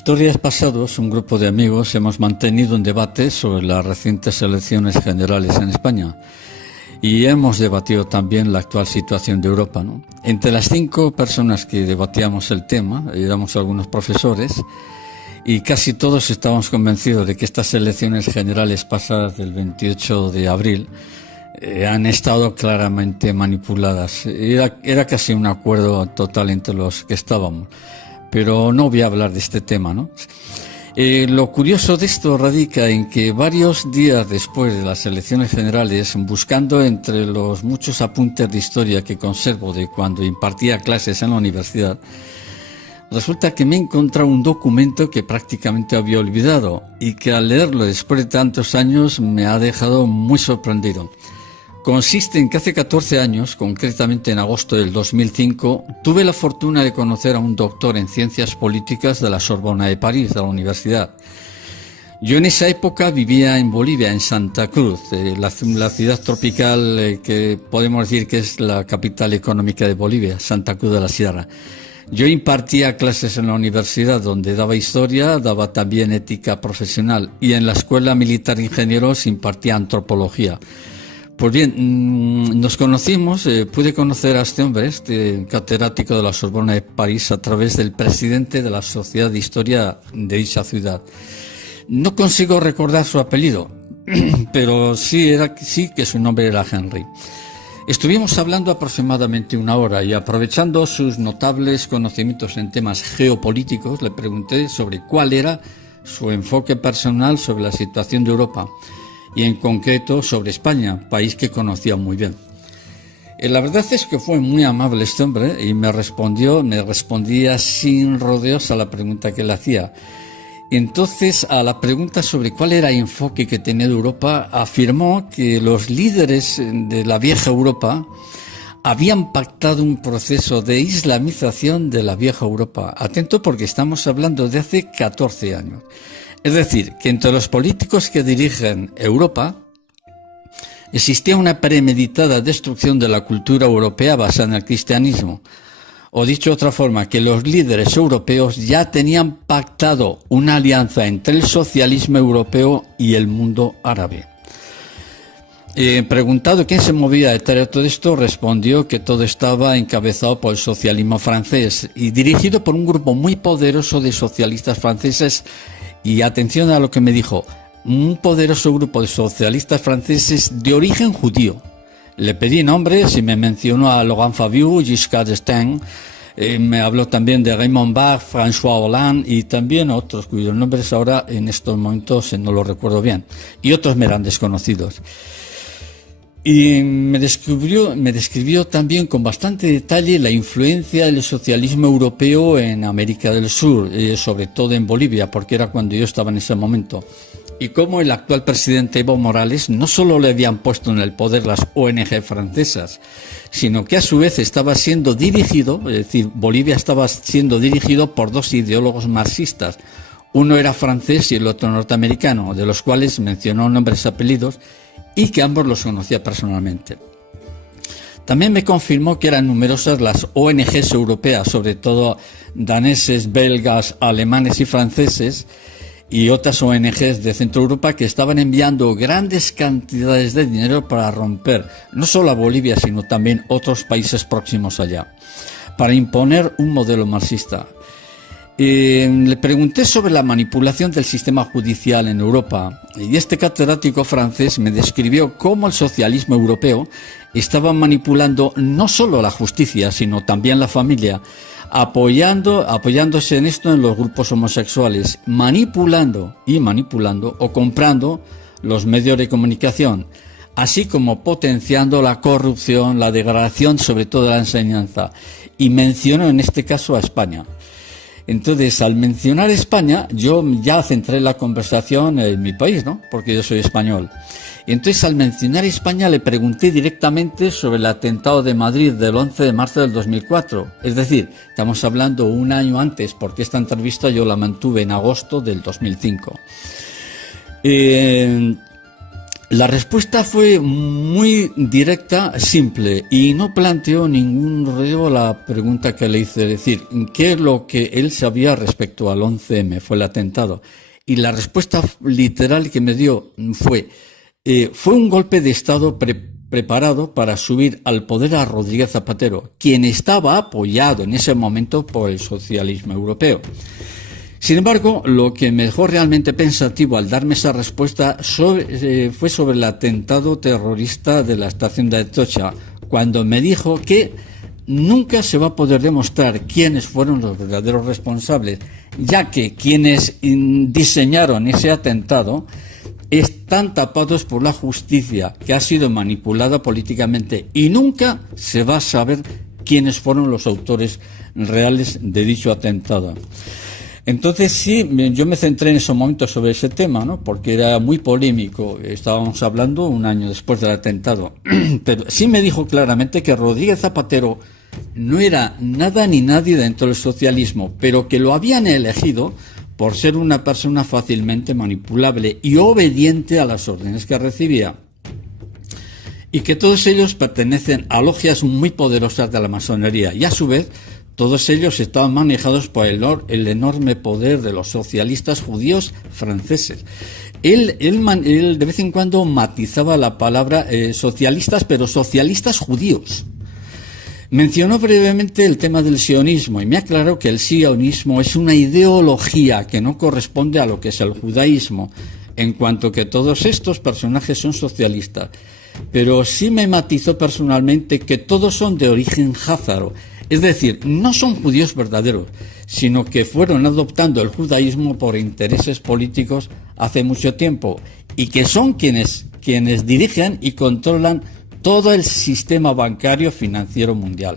Estos días pasados, un grupo de amigos hemos mantenido un debate sobre las recientes elecciones generales en España y hemos debatido también la actual situación de Europa, ¿no? Entre las 5 personas que debatíamos el tema, éramos algunos profesores y casi todos estábamos convencidos de que estas elecciones generales pasadas del 28 de abril han estado claramente manipuladas. Era casi un acuerdo total entre los que estábamos. Pero no voy a hablar de este tema, ¿no? Lo curioso de esto radica en que varios días después de las elecciones generales, buscando entre los muchos apuntes de historia que conservo de cuando impartía clases en la universidad, resulta que me he encontrado un documento que prácticamente había olvidado y que al leerlo después de tantos años me ha dejado muy sorprendido. Consiste en que hace 14 años, concretamente en agosto del 2005, tuve la fortuna de conocer a un doctor en ciencias políticas de la Sorbona de París, de la universidad. Yo en esa época vivía en Bolivia, en Santa Cruz, la ciudad tropical que podemos decir que es la capital económica de Bolivia, Santa Cruz de la Sierra. Yo impartía clases en la universidad donde daba historia, daba también ética profesional y en la Escuela Militar de Ingenieros impartía antropología. Pues bien, nos conocimos, pude conocer a este hombre, este catedrático de la Sorbona de París, a través del presidente de la Sociedad de Historia de dicha ciudad. No consigo recordar su apellido, pero sí que su nombre era Henry. Estuvimos hablando aproximadamente 1 hora y aprovechando sus notables conocimientos en temas geopolíticos, le pregunté sobre cuál era su enfoque personal sobre la situación de Europa y en concreto sobre España, país que conocía muy bien. La verdad es que fue muy amable este hombre y me respondía sin rodeos a la pregunta que le hacía. Entonces, a la pregunta sobre cuál era el enfoque que tenía de Europa, afirmó que los líderes de la vieja Europa habían pactado un proceso de islamización de la vieja Europa. Atento, porque estamos hablando de hace 14 años. Es decir, que entre los políticos que dirigen Europa existía una premeditada destrucción de la cultura europea basada en el cristianismo. O dicho de otra forma, que los líderes europeos ya tenían pactado una alianza entre el socialismo europeo y el mundo árabe. Preguntado quién se movía detrás de todo esto, respondió que todo estaba encabezado por el socialismo francés y dirigido por un grupo muy poderoso de socialistas franceses. Y atención a lo que me dijo, un poderoso grupo de socialistas franceses de origen judío. Le pedí nombres y me mencionó a Laurent Fabius, Giscard d'Estaing, me habló también de Raymond Barre, François Hollande y también otros cuyos nombres ahora en estos momentos no los recuerdo bien, y otros me eran desconocidos. Y me describió también con bastante detalle la influencia del socialismo europeo en América del Sur, sobre todo en Bolivia, porque era cuando yo estaba en ese momento. Y cómo el actual presidente Evo Morales no solo le habían puesto en el poder las ONG francesas, sino que a su vez estaba siendo dirigido, es decir, Bolivia estaba siendo dirigido por 2 ideólogos marxistas. Uno era francés y el otro norteamericano, de los cuales mencionó nombres y apellidos, y que ambos los conocía personalmente. También me confirmó que eran numerosas las ONGs europeas, sobre todo daneses, belgas, alemanes y franceses, y otras ONGs de Centro Europa que estaban enviando grandes cantidades de dinero para romper no solo a Bolivia, sino también otros países próximos allá, para imponer un modelo marxista. Le pregunté sobre la manipulación del sistema judicial en Europa y este catedrático francés me describió cómo el socialismo europeo estaba manipulando no solo la justicia, sino también la familia, apoyándose en esto en los grupos homosexuales, manipulando o comprando los medios de comunicación, así como potenciando la corrupción, la degradación, sobre todo de la enseñanza, y mencionó en este caso a España. Entonces, al mencionar España, yo ya centré la conversación en mi país, ¿no? Porque yo soy español. Y entonces, al mencionar España, le pregunté directamente sobre el atentado de Madrid del 11 de marzo del 2004. Es decir, estamos hablando 1 año antes, porque esta entrevista yo la mantuve en agosto del 2005. La respuesta fue muy directa, simple, y no planteó ningún rodeo a la pregunta que le hice, es decir, ¿qué es lo que él sabía respecto al 11M? Fue el atentado. Y la respuesta literal que me dio fue un golpe de Estado preparado para subir al poder a Rodríguez Zapatero, quien estaba apoyado en ese momento por el socialismo europeo. Sin embargo, lo que me dejó realmente pensativo al darme esa respuesta fue sobre el atentado terrorista de la estación de Atocha, cuando me dijo que nunca se va a poder demostrar quiénes fueron los verdaderos responsables, ya que quienes diseñaron ese atentado están tapados por la justicia, que ha sido manipulada políticamente, y nunca se va a saber quiénes fueron los autores reales de dicho atentado. Entonces sí, yo me centré en ese momento sobre ese tema, ¿no? Porque era muy polémico. Estábamos hablando un año después del atentado. Pero sí me dijo claramente que Rodríguez Zapatero no era nada ni nadie dentro del socialismo, pero que lo habían elegido por ser una persona fácilmente manipulable y obediente a las órdenes que recibía. Y que todos ellos pertenecen a logias muy poderosas de la masonería, y a su vez todos ellos estaban manejados por el enorme poder de los socialistas judíos franceses. Él de vez en cuando matizaba la palabra socialistas, pero socialistas judíos. Mencionó brevemente el tema del sionismo y me aclaró que el sionismo es una ideología que no corresponde a lo que es el judaísmo, en cuanto que todos estos personajes son socialistas. Pero sí me matizó personalmente que todos son de origen házaro, es decir, no son judíos verdaderos, sino que fueron adoptando el judaísmo por intereses políticos hace mucho tiempo y que son quienes dirigen y controlan todo el sistema bancario financiero mundial.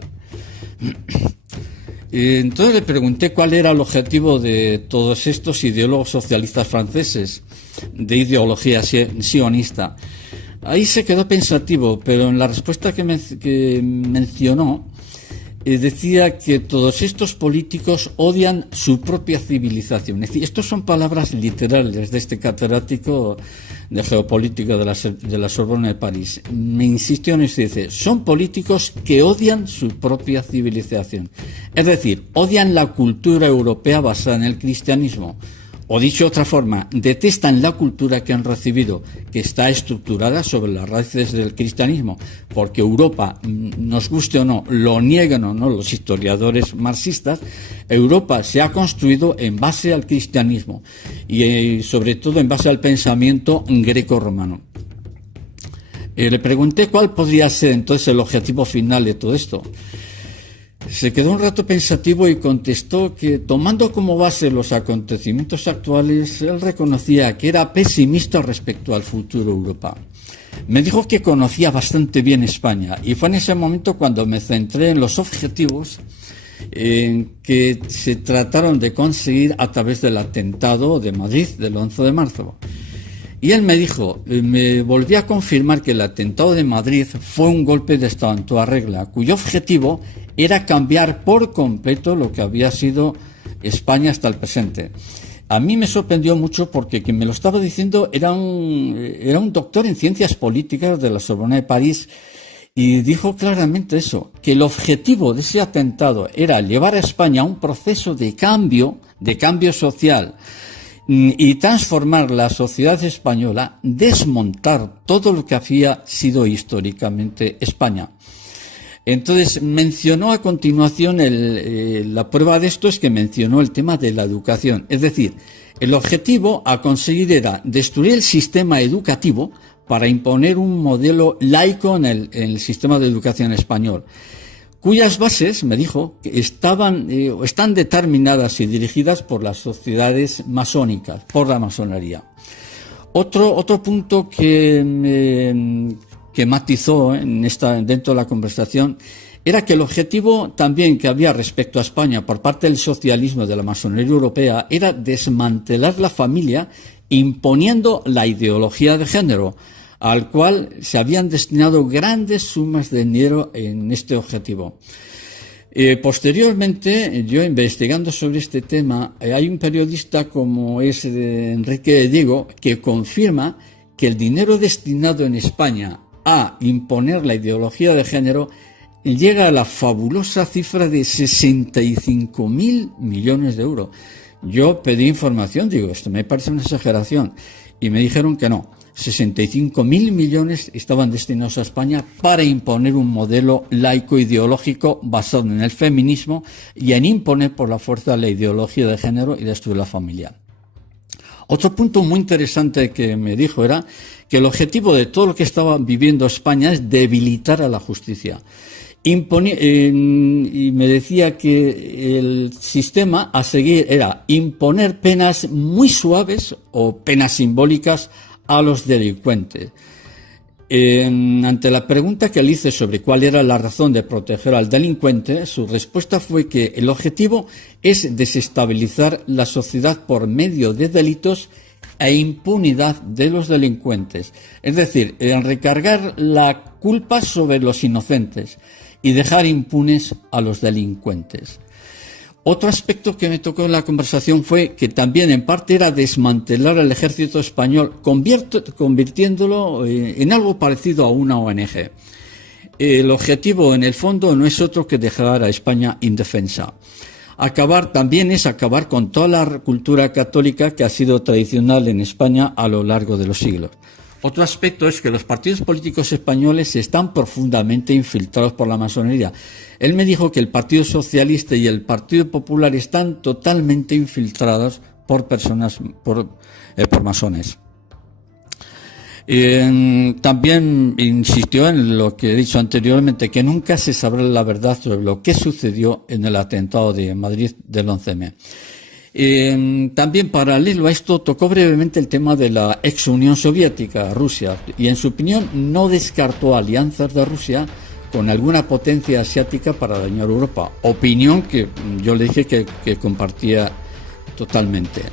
Entonces le pregunté cuál era el objetivo de todos estos ideólogos socialistas franceses de ideología sionista. Ahí se quedó pensativo, pero en la respuesta que mencionó decía que todos estos políticos odian su propia civilización. Es decir, estas son palabras literales de este catedrático de geopolítica de la Sorbona de París. Me insistió en esto y dice, son políticos que odian su propia civilización. Es decir, odian la cultura europea basada en el cristianismo. O dicho de otra forma, detestan la cultura que han recibido, que está estructurada sobre las raíces del cristianismo, porque Europa, nos guste o no, lo niegan o no los historiadores marxistas, Europa se ha construido en base al cristianismo y sobre todo en base al pensamiento greco-romano. Le pregunté cuál podría ser entonces el objetivo final de todo esto. Se quedó un rato pensativo y contestó que, tomando como base los acontecimientos actuales, él reconocía que era pesimista respecto al futuro de Europa. Me dijo que conocía bastante bien España y fue en ese momento cuando me centré en los objetivos que se trataron de conseguir a través del atentado de Madrid del 11 de marzo. Y él me dijo, me volví a confirmar que el atentado de Madrid fue un golpe de Estado en toda regla, cuyo objetivo era cambiar por completo lo que había sido España hasta el presente. A mí me sorprendió mucho porque quien me lo estaba diciendo era un doctor en ciencias políticas de la Sorbona de París y dijo claramente eso, que el objetivo de ese atentado era llevar a España a un proceso de cambio social, y transformar la sociedad española, desmontar todo lo que había sido históricamente España. Entonces mencionó a continuación la prueba de esto es que mencionó el tema de la educación, es decir, el objetivo a conseguir era destruir el sistema educativo para imponer un modelo laico en el sistema de educación español, cuyas bases, me dijo, están determinadas y dirigidas por las sociedades masónicas, por la masonería. Otro punto que matizó dentro de la conversación era que el objetivo también que había respecto a España por parte del socialismo de la masonería europea era desmantelar la familia imponiendo la ideología de género, al cual se habían destinado grandes sumas de dinero en este objetivo. Posteriormente, yo investigando sobre este tema, hay un periodista como es Enrique de Diego que confirma que el dinero destinado en España a imponer la ideología de género llega a la fabulosa cifra de 65.000 millones de euros. Yo pedí información, digo, esto me parece una exageración, y me dijeron que no, 65.000 millones estaban destinados a España para imponer un modelo laico ideológico basado en el feminismo y en imponer por la fuerza la ideología de género y destruir la familia. Otro punto muy interesante que me dijo era que el objetivo de todo lo que estaba viviendo España es debilitar a la justicia. Y me decía que el sistema a seguir era imponer penas muy suaves o penas simbólicas a los delincuentes. Ante la pregunta que le hice sobre cuál era la razón de proteger al delincuente, su respuesta fue que el objetivo es desestabilizar la sociedad por medio de delitos e impunidad de los delincuentes. Es decir, recargar la culpa sobre los inocentes y dejar impunes a los delincuentes. Otro aspecto que me tocó en la conversación fue que también en parte era desmantelar el ejército español, convirtiéndolo en algo parecido a una ONG. El objetivo en el fondo no es otro que dejar a España indefensa. También es acabar con toda la cultura católica que ha sido tradicional en España a lo largo de los siglos. Otro aspecto es que los partidos políticos españoles están profundamente infiltrados por la masonería. Él me dijo que el Partido Socialista y el Partido Popular están totalmente infiltrados por masones. También insistió en lo que he dicho anteriormente, que nunca se sabrá la verdad sobre lo que sucedió en el atentado de Madrid del 11M. También paralelo a esto tocó brevemente el tema de la ex Unión Soviética, Rusia, y en su opinión no descartó alianzas de Rusia con alguna potencia asiática para dañar Europa, opinión que yo le dije que compartía totalmente.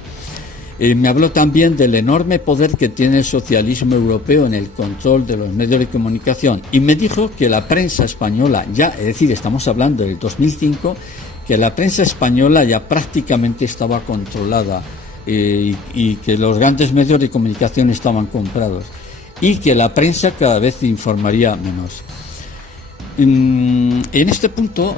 Me habló también del enorme poder que tiene el socialismo europeo en el control de los medios de comunicación y me dijo que la prensa española es decir, estamos hablando del 2005, que la prensa española ya prácticamente estaba controlada y que los grandes medios de comunicación estaban comprados y que la prensa cada vez informaría menos. En este punto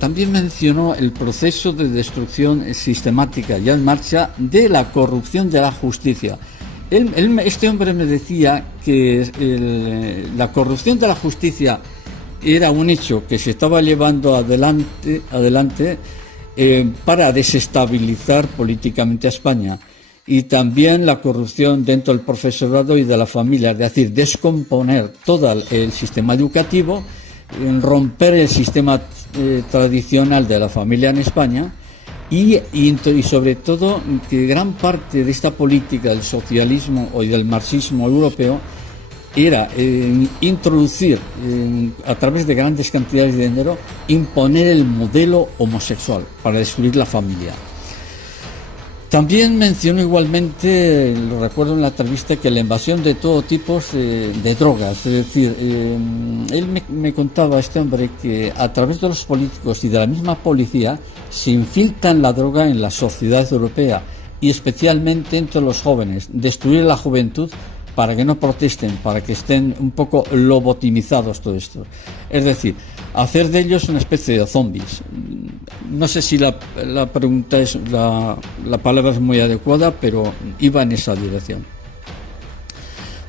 también mencionó el proceso de destrucción sistemática ya en marcha de la corrupción de la justicia. Este hombre me decía que la corrupción de la justicia era un hecho que se estaba llevando adelante para desestabilizar políticamente a España, y también la corrupción dentro del profesorado y de la familia, es decir, descomponer todo el sistema educativo, romper el sistema tradicional de la familia en España y sobre todo que gran parte de esta política del socialismo y del marxismo europeo era introducir a través de grandes cantidades de dinero, imponer el modelo homosexual para destruir la familia. También mencionó igualmente, lo recuerdo en la entrevista, que la invasión de todo tipo de drogas, es decir, él me contaba, este hombre, que a través de los políticos y de la misma policía se infiltran la droga en la sociedad europea y especialmente entre los jóvenes, destruir la juventud para que no protesten, para que estén un poco lobotimizados todo esto. Es decir, hacer de ellos una especie de zombies. No sé si la pregunta es, la palabra es muy adecuada, pero iba en esa dirección.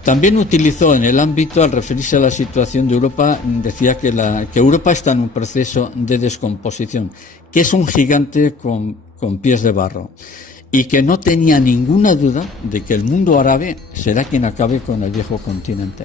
También utilizó en el ámbito, al referirse a la situación de Europa, decía que Europa está en un proceso de descomposición, que es un gigante con pies de barro, y que no tenía ninguna duda de que el mundo árabe será quien acabe con el viejo continente.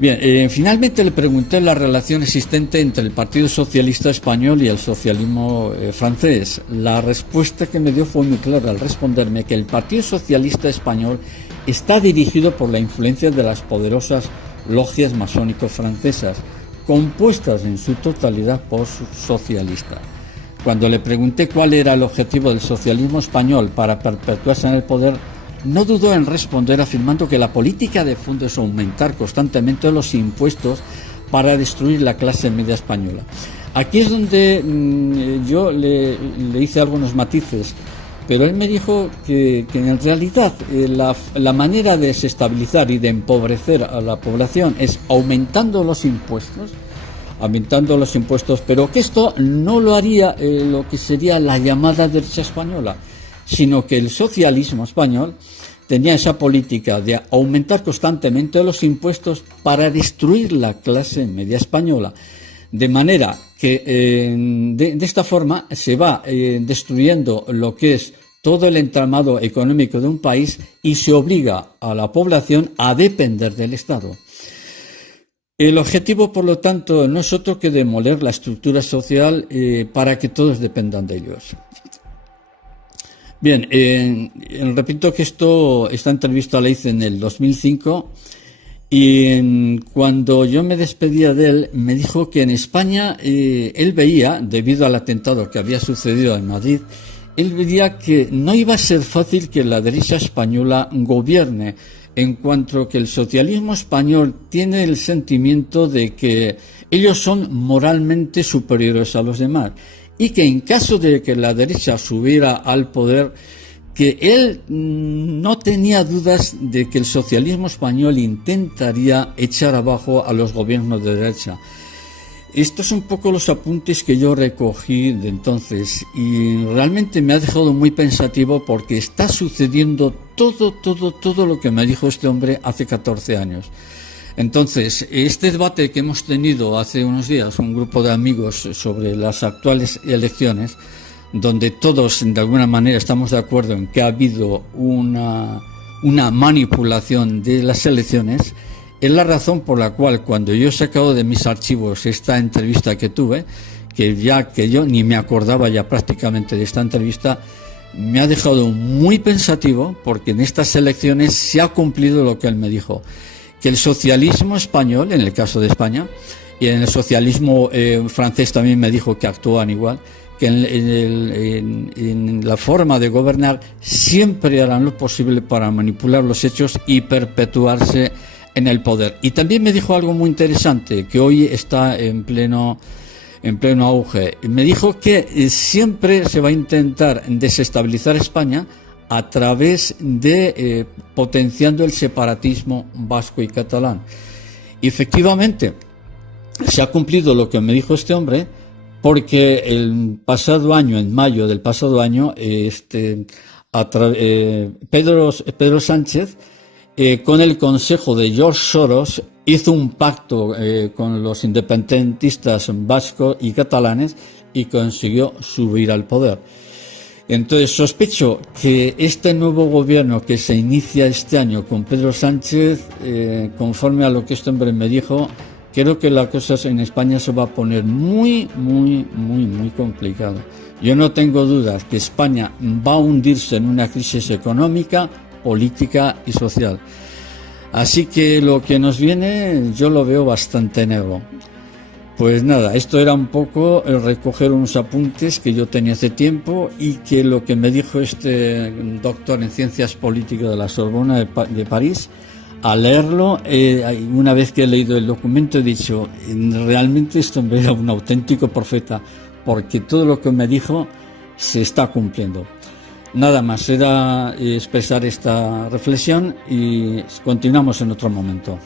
Bien, finalmente le pregunté la relación existente entre el Partido Socialista Español y el socialismo francés. La respuesta que me dio fue muy clara al responderme que el Partido Socialista Español está dirigido por la influencia de las poderosas logias masónico-francesas, compuestas en su totalidad por socialistas. Cuando le pregunté cuál era el objetivo del socialismo español para perpetuarse en el poder, no dudó en responder afirmando que la política de fondo es aumentar constantemente los impuestos para destruir la clase media española. Aquí es donde yo le hice algunos matices. pero él me dijo que en realidad la manera de desestabilizar y de empobrecer a la población es aumentando los impuestos, pero que esto no lo haría lo que sería la llamada derecha española, sino que el socialismo español tenía esa política de aumentar constantemente los impuestos para destruir la clase media española, de manera que de esta forma se va destruyendo lo que es todo el entramado económico de un país y se obliga a la población a depender del Estado. El objetivo, por lo tanto, no es otro que demoler la estructura social para que todos dependan de ellos. Bien, repito que esta entrevista la hice en el 2005 y cuando yo me despedía de él me dijo que en España él veía, debido al atentado que había sucedido en Madrid, él veía que no iba a ser fácil que la derecha española gobierne, en cuanto que el socialismo español tiene el sentimiento de que ellos son moralmente superiores a los demás y que en caso de que la derecha subiera al poder, que él no tenía dudas de que el socialismo español intentaría echar abajo a los gobiernos de derecha. Estos son un poco los apuntes que yo recogí de entonces y realmente me ha dejado muy pensativo porque está sucediendo todo lo que me dijo este hombre hace 14 años. Entonces, este debate que hemos tenido hace unos días, un grupo de amigos sobre las actuales elecciones, donde todos de alguna manera estamos de acuerdo en que ha habido una manipulación de las elecciones, es la razón por la cual cuando yo he sacado de mis archivos esta entrevista que tuve, que yo ni me acordaba ya prácticamente de esta entrevista, me ha dejado muy pensativo porque en estas elecciones se ha cumplido lo que él me dijo, que el socialismo español, en el caso de España, y en el socialismo francés también me dijo que actúan igual, que en la forma de gobernar siempre harán lo posible para manipular los hechos y perpetuarse en el poder. Y también me dijo algo muy interesante, que hoy está en pleno auge. Me dijo que siempre se va a intentar desestabilizar España a través de potenciando el separatismo vasco y catalán. Y efectivamente, se ha cumplido lo que me dijo este hombre, porque el pasado año, en mayo del pasado año, Pedro Sánchez, con el consejo de George Soros, hizo un pacto con los independentistas vascos y catalanes y consiguió subir al poder. Entonces sospecho que este nuevo gobierno que se inicia este año con Pedro Sánchez, conforme a lo que este hombre me dijo, creo que la cosa en España se va a poner muy complicada. Yo no tengo dudas que España va a hundirse en una crisis económica, política y social. Así que lo que nos viene yo lo veo bastante negro. Pues nada, esto era un poco el recoger unos apuntes que yo tenía hace tiempo y que lo que me dijo este doctor en ciencias políticas de la Sorbona de París, al leerlo, una vez que he leído el documento he dicho, realmente esto era un auténtico profeta, porque todo lo que me dijo se está cumpliendo. Nada más, era expresar esta reflexión y continuamos en otro momento.